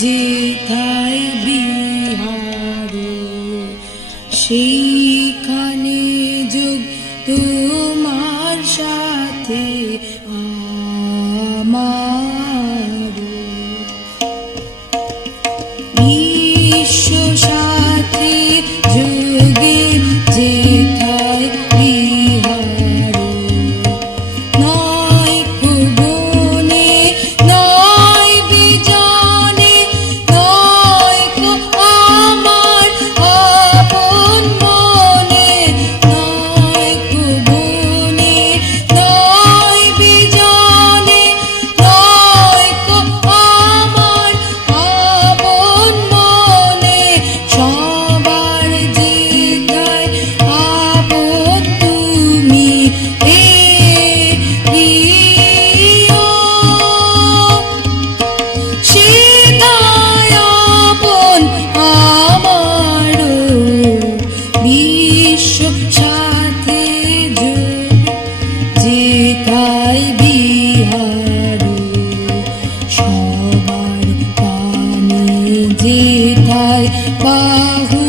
যেথায় বিহার সেইখানে যোগ তোমার সাথে আমার বিশ্ব সাথে যোগে যেথায় বিহার নয় ভুবনে নয় বিজনে নয় আমার আপন মনে নয় ভুবনে নয় বিজনে নয় আমার আপন মনে সবার যেথায় আপন তুমি সেথায় আপন আমারও বিশ্ব সাথে যেথায় বিহার সবার কানে যেথায় বাহু